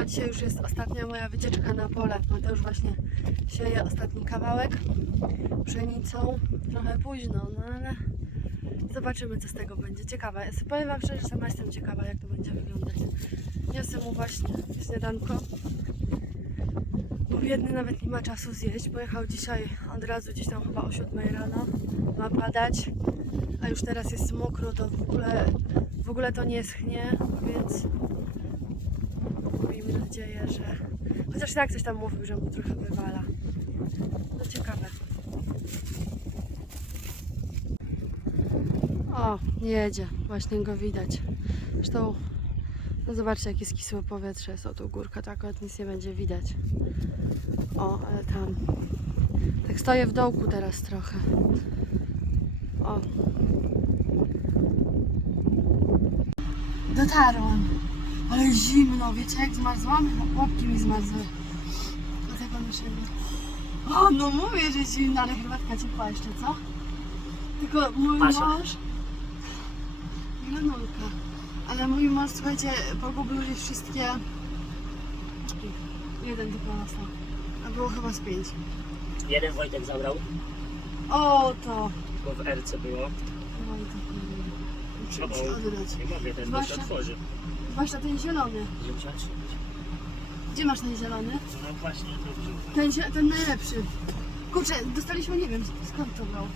chyba dzisiaj już jest ostatnia moja wycieczka na pole. Mateusz właśnie sieje ostatni kawałek pszenicą. Trochę późno, no ale zobaczymy co z tego będzie. Ciekawa jest. Powiem Wam szczerze, że sama jestem ciekawa jak to będzie wyglądać. Niosę mu właśnie śniadanko. Bo biedny nawet nie ma czasu zjeść. Pojechał dzisiaj od razu gdzieś tam chyba o 7 rano. Ma padać. A już teraz jest mokro, to w ogóle, w ogóle to nie schnie, więc nadzieję, że... Chociaż tak coś tam mówił, że mu trochę wywala. No ciekawe. O, jedzie. Właśnie go widać. Zresztą, no zobaczcie jakie skisłe powietrze jest. O, tu górka, tak akurat nic nie będzie widać. O, ale tam. Tak stoję w dołku teraz trochę. O. Dotarłam. Ale zimno, wiecie jak zmarzłam? Łapki mi zmarzły. Dlatego muszę... O, no mówię, że zimno, ale herbatka ciepła jeszcze, co? Tylko mój Pasza. mąż... Granulka. Ale mój mąż, słuchajcie, pogubił już wszystkie... Jeden tylko nastał. A było chyba z pięć. Jeden Wojtek zabrał, O, to... bo w RC było. Oj, to Muszę O, muszę oddać. Nie mogę, ten to się Zwłaszcza- Zwłaszcza ten zielony. 93. Gdzie masz ten zielony? No właśnie, dobrze. Ten, zie- ten najlepszy. Kurczę, dostaliśmy, nie wiem skąd to był.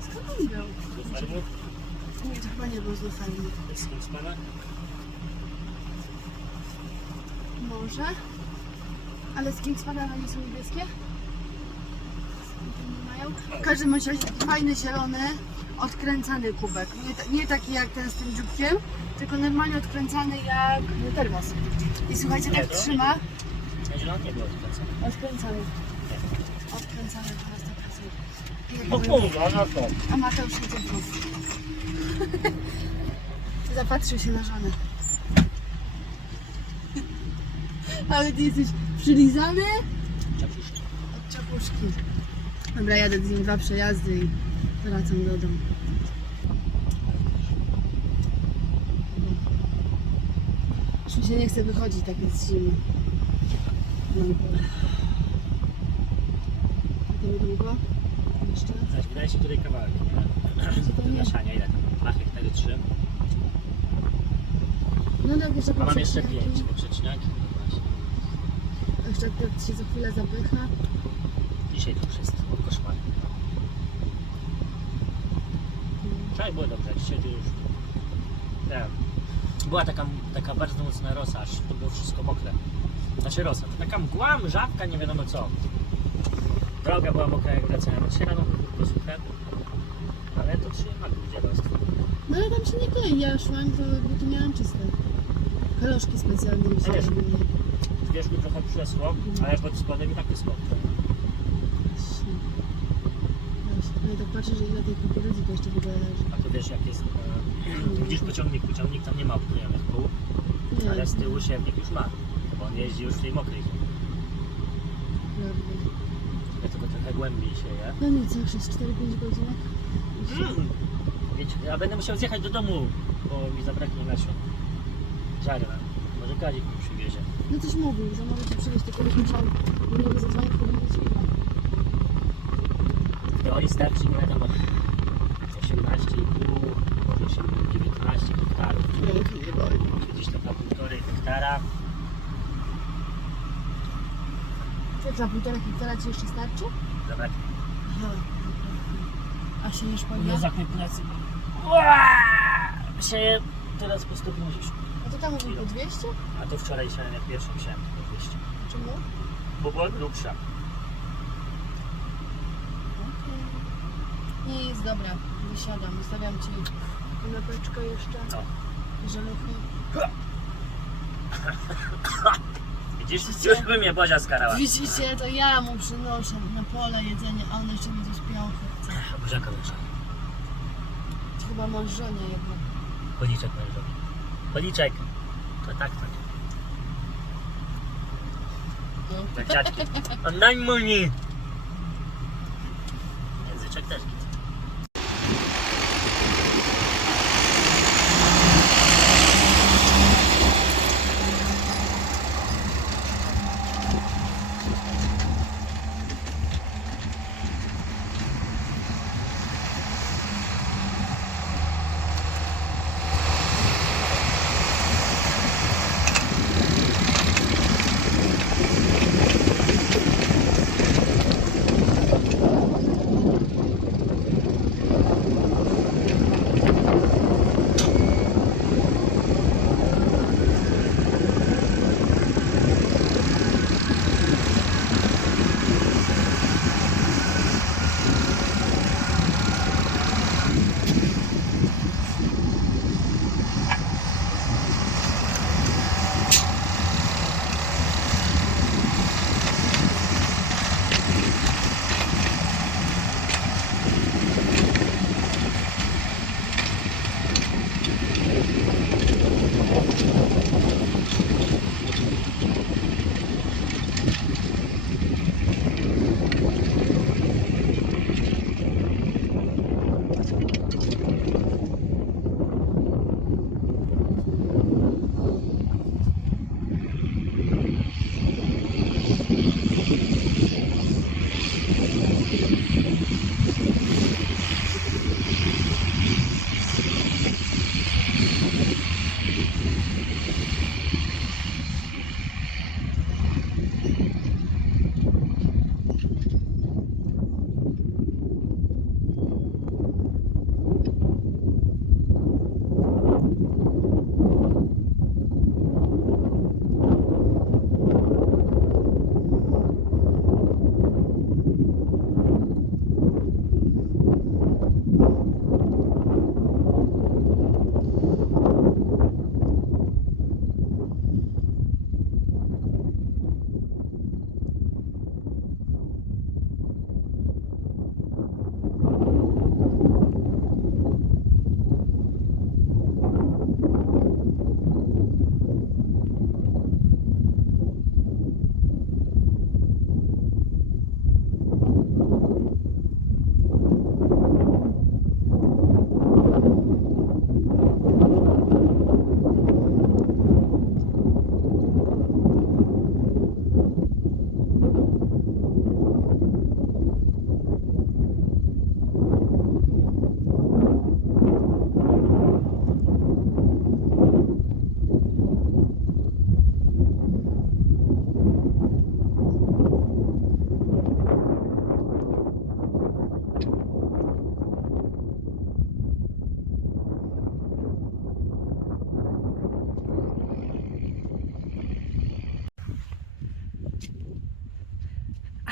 Skąd on był? Do? Nie, to chyba nie był z kim z pana? Może? Ale z Kingspada nie są niebieskie? Nie mają? W każdym bądź razie fajny, zielony, odkręcany kubek. Nie, nie taki jak ten z tym dzióbkiem, tylko normalnie odkręcany jak termos. I słuchajcie, tak trzyma. Zielony nie było odkręcone. Odkręcany. Odkręcany 12%. I jak O mówię, kurwa, no to. A Mateusz jedzie w dół. Zapatrzył się na żonę. Ale ty jesteś przylizany od czapuszki. Dobra, jadę z nim dwa przejazdy i wracam do domu. Już mi się nie chce wychodzić, tak jest zimno. No. A to niedługo? Jeszcze? Zaś wydaje się tutaj kawałek, nie? Do mieszania, ile tam? Dwa hektary, trzy. No tak, jeszcze A mam jeszcze poprzedniaki. pięć poprzeczniaki. No. Jeszcze jak się za chwilę zapycha. Dzisiaj to już jest Wczoraj było dobrze, to już... Tak. Była taka, taka bardzo mocna rosa, aż to było wszystko mokre. Znaczy rosa, to taka mgła, mrzawka, nie wiadomo co. Droga była mokra jak wracałem. Dzisiaj rano było tylko suche. Ale to się ma dziadostwo. No ale tam się nie klei, ja szłam, to buty miałam czyste. Kaloszki specjalne mi się Też. zrobiły. Z wierzchu trochę przesło, ale pod spodem i tak jest mokre. Właśnie. Właśnie. No i tak patrzę, że ile tej kukurydzy to jeszcze w ogóle leży. A to wiesz jak jest... E, widzisz pociągnik, pociągnik tam nie ma obklejonych kół, Nie, ale z tyłu siewnik już ma. Bo on jeździ już w tej mokrej ziemi. prawda. Ja tylko trochę głębiej sieje. No nic, już jest 4-5 godzinek. Mm. Wiecie, ja będę musiał zjechać do domu, bo mi zabraknie nasion. Żarłem. Może Kazik mi przywiezie. No coś mówił, że może ci przywieźć, tylko już musiał do niego zadzwonić, powiedzieć ile. Teorii starczy nie wiadomo 18,5, może 18, 19 hektarów. Nie boli. Gdzieś to na półtorej hektara. Co, za półtora hektara ci jeszcze starczy? Aha. A się nie szpaliła? Nie zaknij plecy. Sieję teraz po 150. A to tam mówił po 200? A to wczoraj siałem jak pierwszą siałem po 200. Czemu? Bo była grubsza. Nic, dobra, wysiadam. Zostawiam ci kanapeczkę jeszcze. No. Żeluchy. Widzisz? Już by mnie Bozia skarała. Widzicie, to ja mu przynoszę na pole jedzenie, a on jeszcze mi coś piąchy chce. Lepsza. Chyba masz żonie jednak. Policzek mężowi. Policzek. To tak, tak. No. Jak ciaczki. Języczek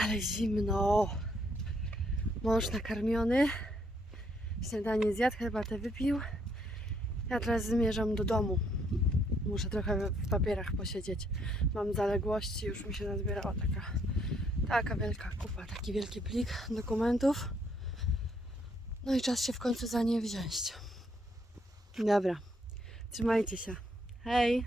Ale zimno. Mąż nakarmiony. Śniadanie zjadł, herbatę wypił. Ja teraz zmierzam do domu. Muszę trochę w papierach posiedzieć. Mam zaległości, już mi się nazbierała taka, taka wielka kupa, taki wielki plik dokumentów. No i czas się w końcu za nie wziąć. Dobra, trzymajcie się. Hej!